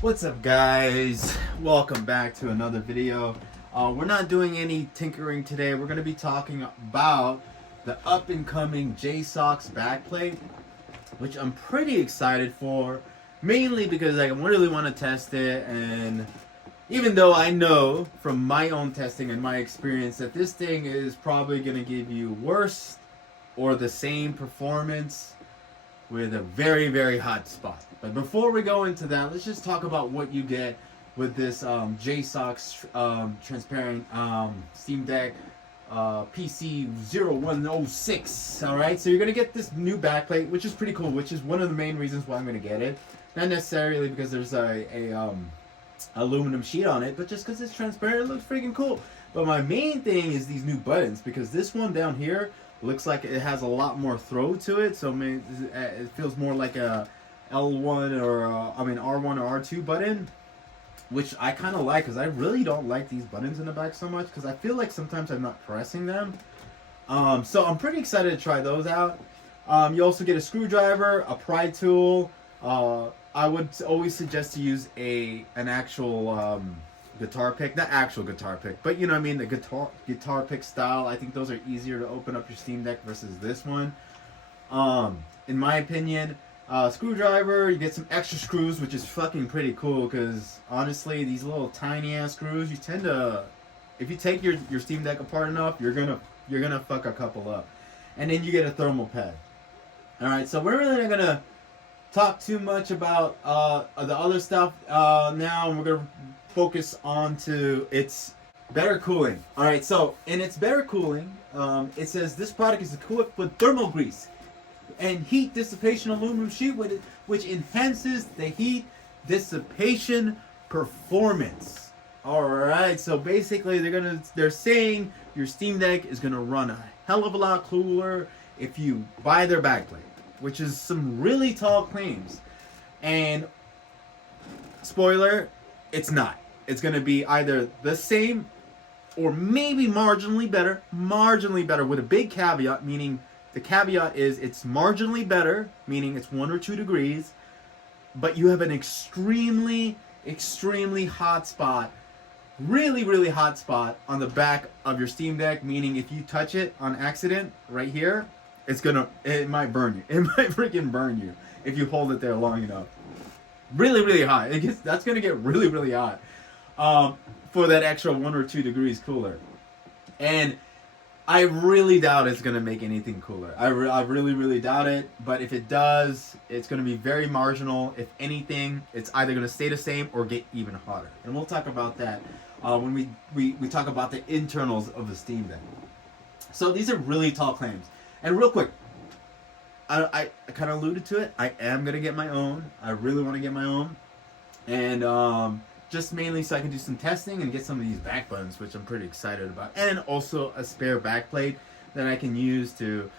What's up, guys? Welcome back to another video. We're not doing any tinkering today. We're going to be talking about the up and coming Jsaux backplate, which I'm pretty excited for, mainly because I really want to test it. And even though I know from my own testing and my experience that this thing is probably going to give you worse or the same performance with a very, very hot spot. But before we go into that, let's just talk about what you get with this Jsaux transparent Steam Deck PC0106. Alright, so you're going to get this new backplate, which is pretty cool, which is one of the main reasons why I'm going to get it. Not necessarily because there's a aluminum sheet on it, but just because it's transparent, it looks freaking cool. But my main thing is these new buttons, because this one down here looks like it has a lot more throw to it, so it feels more like a L1 or R1 or R2 button, which I kind of like, because I really don't like these buttons in the back so much, because I feel like sometimes I'm not pressing them. So I'm pretty excited to try those out. You also get a screwdriver, a pry tool. I would always suggest to use an actual guitar pick, not actual guitar pick, but you know what I mean, the guitar pick style. I think those are easier to open up your Steam Deck versus this one. In my opinion, screwdriver, you get some extra screws, which is fucking pretty cool, because honestly, these little tiny ass screws, you tend to, if you take your Steam Deck apart enough, you're gonna fuck a couple up. And then you get a thermal pad. All right, so we're really not gonna talk too much about the other stuff now. We're gonna focus on to its better cooling. All right, so in its better cooling, it says this product is equipped with thermal grease and heat dissipation aluminum sheet, which enhances the heat dissipation performance. All right, so basically they're saying your Steam Deck is gonna run a hell of a lot cooler if you buy their backplate, which is some really tall claims. And spoiler, it's not. It's going to be either the same or maybe marginally better with a big caveat, meaning the caveat is it's marginally better, meaning it's 1 or 2 degrees, but you have an extremely hot spot, really hot spot on the back of your Steam Deck, meaning if you touch it on accident right here, it might burn you. It might freaking burn you if you hold it there long enough. Really hot. That's gonna get really hot for that extra 1 or 2 degrees cooler. And I really doubt it's gonna make anything cooler. I really doubt it. But if it does, it's gonna be very marginal. If anything, it's either gonna stay the same or get even hotter. And we'll talk about that when we talk about the internals of the Steam Deck. So these are really tall claims. And real quick, I kind of alluded to it. I am going to get my own. I really want to get my own. And just mainly so I can do some testing and get some of these back buttons, which I'm pretty excited about. And also a spare backplate that I can use to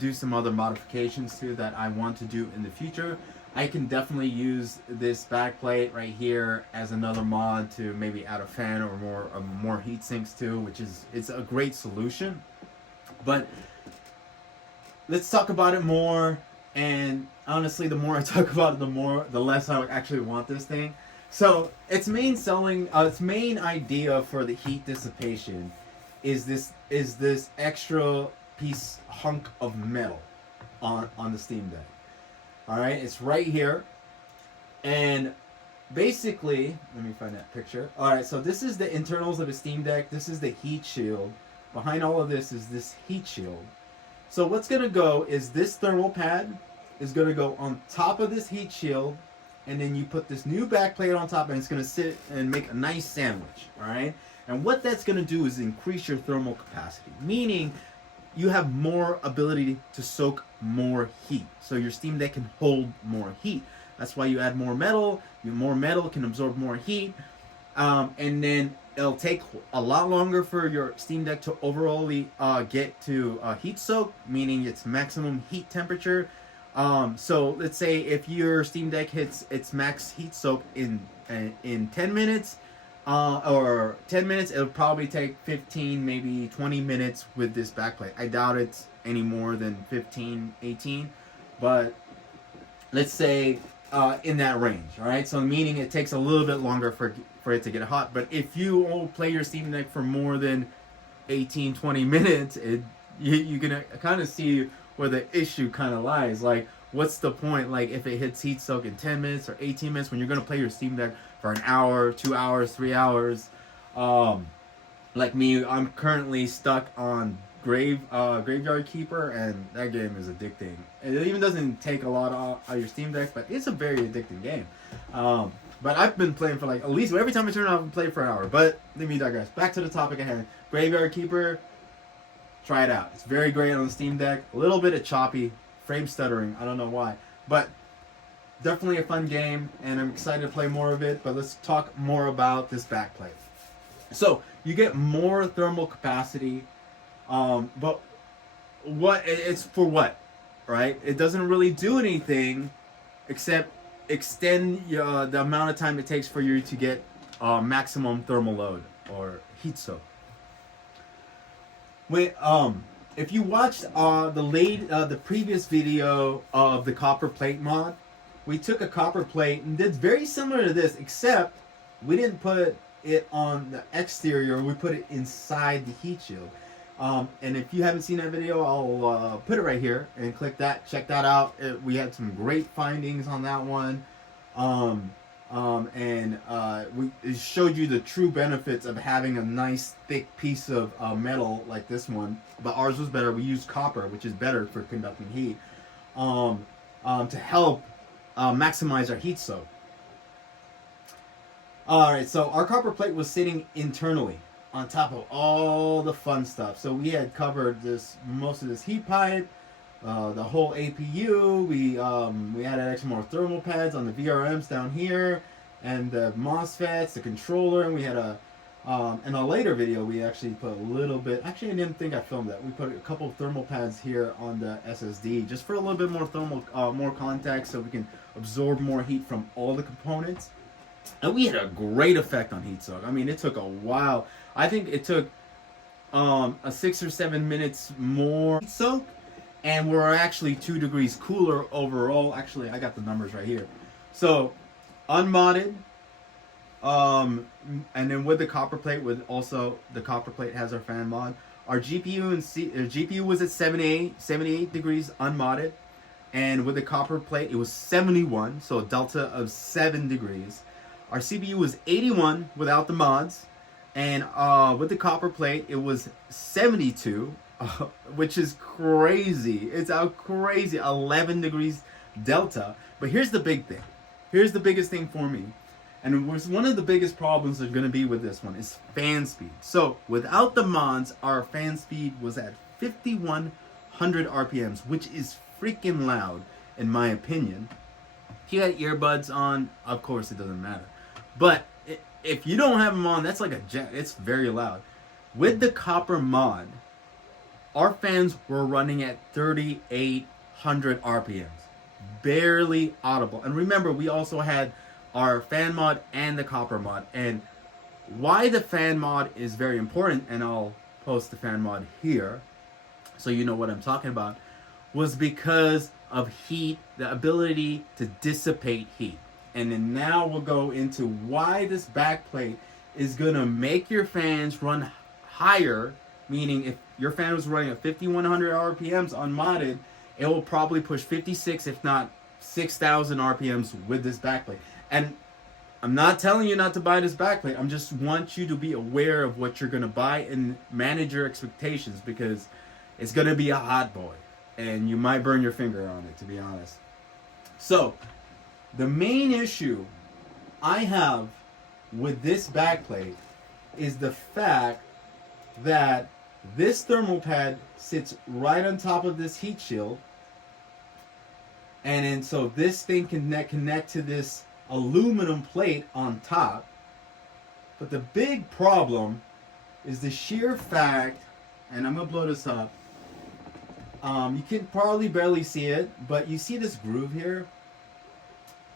do some other modifications to that I want to do in the future. I can definitely use this backplate right here as another mod to maybe add a fan or more heat sinks to, which it's a great solution. But let's talk about it more, and honestly, the more I talk about it, the less I actually want this thing. So its main idea for the heat dissipation is this extra hunk of metal on the Steam Deck. All right, it's right here, and basically, let me find that picture. All right, so this is the internals of the Steam Deck. This is the heat shield. Behind all of this is this heat shield. So what's going to go is this thermal pad is going to go on top of this heat shield, and then you put this new backplate on top, and it's going to sit and make a nice sandwich, all right? And what that's going to do is increase your thermal capacity, meaning you have more ability to soak more heat. So your Steam Deck can hold more heat. That's why you add more metal. More metal can absorb more heat. And then it'll take a lot longer for your Steam Deck to overall get to heat soak, meaning its maximum heat temperature. So let's say if your Steam Deck hits its max heat soak in 10 minutes, or 10 minutes, it'll probably take 15, maybe 20 minutes with this backplate. I doubt it's any more than 15, 18, but let's say in that range. All right, so meaning it takes a little bit longer for it to get hot. But if you play your Steam Deck for more than 18-20 minutes, you can kind of see where the issue kind of lies. Like, what's the point? Like, if it hits heat soak in 10 minutes or 18 minutes when you're gonna play your Steam Deck for an hour, 2 hours, 3 hours. Like me, I'm currently stuck on Graveyard Keeper, and that game is addicting. It even doesn't take a lot out your Steam Deck, but it's a very addicting game. But I've been playing for like, at least every time I turn it off, I play for an hour. But let me digress. Back to the topic at hand. Graveyard Keeper, try it out. It's very great on the Steam Deck. A little bit of choppy, frame stuttering. I don't know why. But definitely a fun game, and I'm excited to play more of it. But let's talk more about this backplate. So you get more thermal capacity, but it's for what, right? It doesn't really do anything except extend the amount of time it takes for you to get maximum thermal load or heat soak. If you watched the previous video of the copper plate mod, we took a copper plate and did very similar to this, except we didn't put it on the exterior, we put it inside the heat shield. And if you haven't seen that video, I'll put it right here and click that, check that out. We had some great findings on that one. It showed you the true benefits of having a nice thick piece of metal like this one, but ours was better. We used copper, which is better for conducting heat, to help maximize our heat soak. Alright, so our copper plate was sitting internally on top of all the fun stuff. So we had covered most of this heat pipe, the whole APU. We added extra more thermal pads on the VRMs down here, and the MOSFETs, the controller, and we had in a later video we actually put a little bit. Actually, I didn't think I filmed that. We put a couple of thermal pads here on the SSD just for a little bit more thermal, more contact, so we can absorb more heat from all the components. And we had a great effect on heat soak. I mean, it took a while. I think it took a 6 or 7 minutes more heat soak, and we're actually 2 degrees cooler overall. Actually, I got the numbers right here. So, unmodded, and then with the copper plate, the copper plate has our fan mod. Our GPU was at 78 degrees unmodded, and with the copper plate, it was 71, so a delta of 7 degrees. Our CPU was 81 without the mods, and with the copper plate, it was 72, which is crazy. It's a crazy 11 degrees delta. But here's the big thing. Here's the biggest thing for me. And it was one of the biggest problems that's going to be with this one is fan speed. So without the mods, our fan speed was at 5,100 RPMs, which is freaking loud, in my opinion. If you had earbuds on, of course it doesn't matter. But if you don't have them on, that's like a jet. It's very loud. With the copper mod, our fans were running at 3,800 RPMs. Barely audible. And remember, we also had our fan mod and the copper mod. And why the fan mod is very important, and I'll post the fan mod here so you know what I'm talking about, was because of heat, the ability to dissipate heat. And then now we'll go into why this backplate is going to make your fans run higher, meaning if your fan was running at 5,100 RPMs unmodded, it will probably push 56, if not 6,000 RPMs with this backplate. And I'm not telling you not to buy this backplate. I just want you to be aware of what you're going to buy and manage your expectations, because it's going to be a hot boy. And you might burn your finger on it, to be honest. So, the main issue I have with this backplate is the fact that this thermal pad sits right on top of this heat shield. And then so this thing can connect to this aluminum plate on top. But the big problem is the sheer fact, and I'm going to blow this up. You can probably barely see it, but you see this groove here?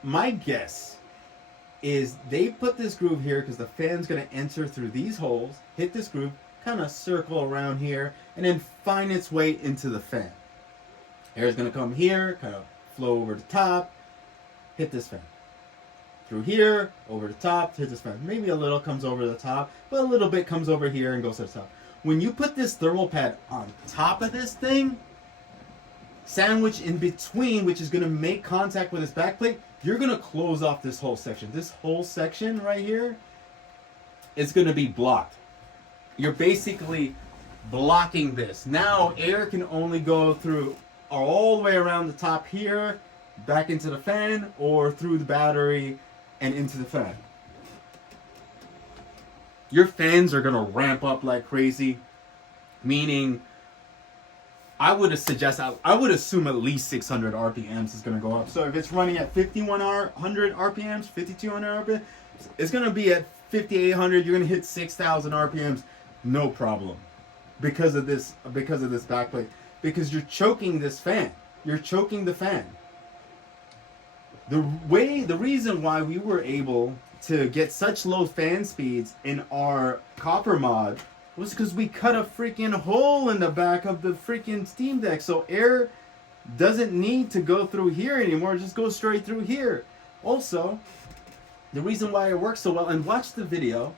My guess is they put this groove here because the fan's going to enter through these holes, hit this groove, kind of circle around here, and then find its way into the fan. Air is going to come here, kind of flow over the top, hit this fan. Through here, over the top, hit this fan. Maybe a little comes over the top, but a little bit comes over here and goes to the top. When you put this thermal pad on top of this thing, sandwich in between, which is going to make contact with this backplate, you're going to close off this whole section. This whole section right here is going to be blocked. You're basically blocking this. Now air can only go through all the way around the top here, back into the fan, or through the battery and into the fan. Your fans are going to ramp up like crazy, meaning I would assume at least 600 RPMs is going to go up. So if it's running at 5100 RPMs, 5200 RPMs, it's going to be at 5800. You're going to hit 6000 RPMs, no problem, because of this backplate. Because you're choking this fan. You're choking the fan. The reason why we were able to get such low fan speeds in our copper mod was because we cut a freaking hole in the back of the freaking Steam Deck, so air doesn't need to go through here anymore, it just goes straight through here. Also, the reason why it works so well, and watch the video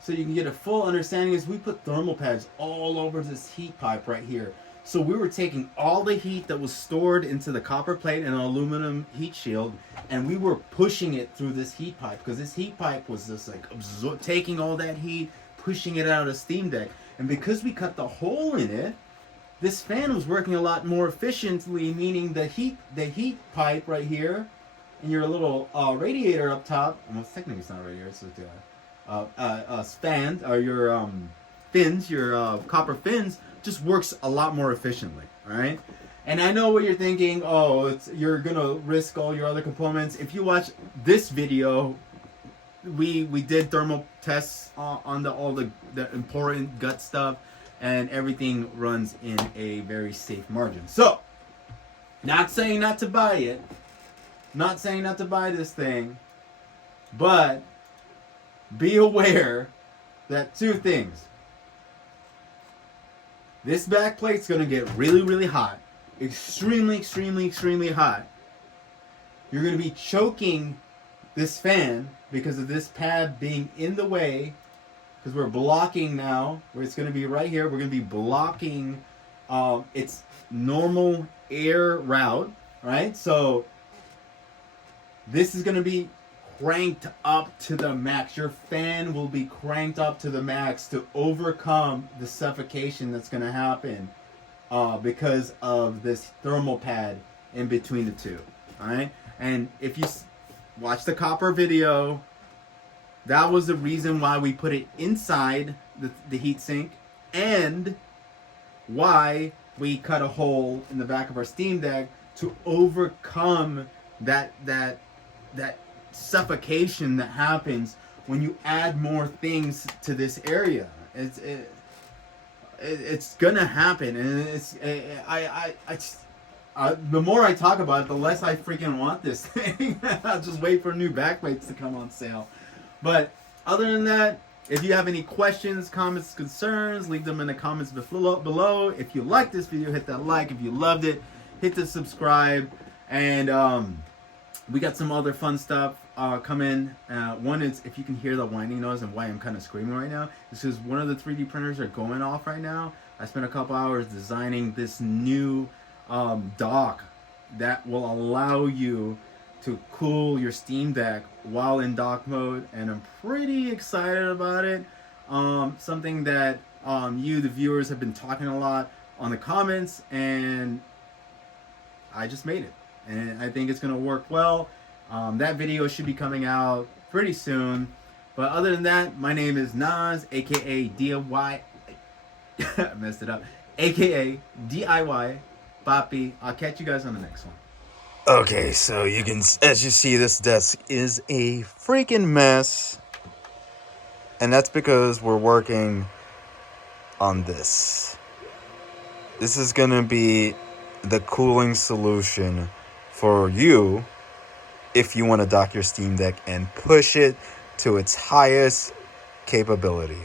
so you can get a full understanding, is we put thermal pads all over this heat pipe right here. So we were taking all the heat that was stored into the copper plate and aluminum heat shield, and we were pushing it through this heat pipe, because this heat pipe was just like taking all that heat, pushing it out of the Steam Deck. And because we cut the hole in it, this fan was working a lot more efficiently, meaning the heat pipe right here and your little radiator up top, well, technically it's not a radiator, it's a fan, or your fins, your copper fins, just works a lot more efficiently, right? And I know what you're thinking, you're gonna risk all your other components. If you watch this video, we did thermal tests on all the important gut stuff, and everything runs in a very safe margin. So, not saying not to buy it, not saying not to buy this thing, but be aware that two things. This backplate's going to get really, really hot. Extremely, extremely, extremely hot. You're going to be choking this fan because of this pad being in the way. Because we're blocking now, where it's going to be right here. We're going to be blocking its normal air route, right? So this is going to be cranked up to the max. Your fan will be cranked up to the max to overcome the suffocation that's going to happen because of this thermal pad in between the two. All right, and if you watch the copper video, that was the reason why we put it inside the heat sink, and why we cut a hole in the back of our Steam Deck to overcome that suffocation that happens when you add more things to this area. It's gonna happen, and the more I talk about it, the less I freaking want this thing. I'll just wait for new backplates to come on sale. But other than that, if you have any questions, comments, concerns, leave them in the comments below. If you like this video, hit that like. If you loved it, hit the subscribe. And we got some other fun stuff coming. One is, if you can hear the whining noise and why I'm kind of screaming right now, it's because one of the 3D printers are going off right now. I spent a couple hours designing this new dock that will allow you to cool your Steam Deck while in dock mode, and I'm pretty excited about it. Something that you, the viewers, have been talking a lot on the comments, and I just made it, and I think it's gonna work well. That video should be coming out pretty soon. But other than that, my name is Nas, aka DIY. I messed it up. Aka DIY Papi. I'll catch you guys on the next one. Okay, so you can, as you see, this desk is a freaking mess. And that's because we're working on this. This is going to be the cooling solution for you if you want to dock your Steam Deck and push it to its highest capability.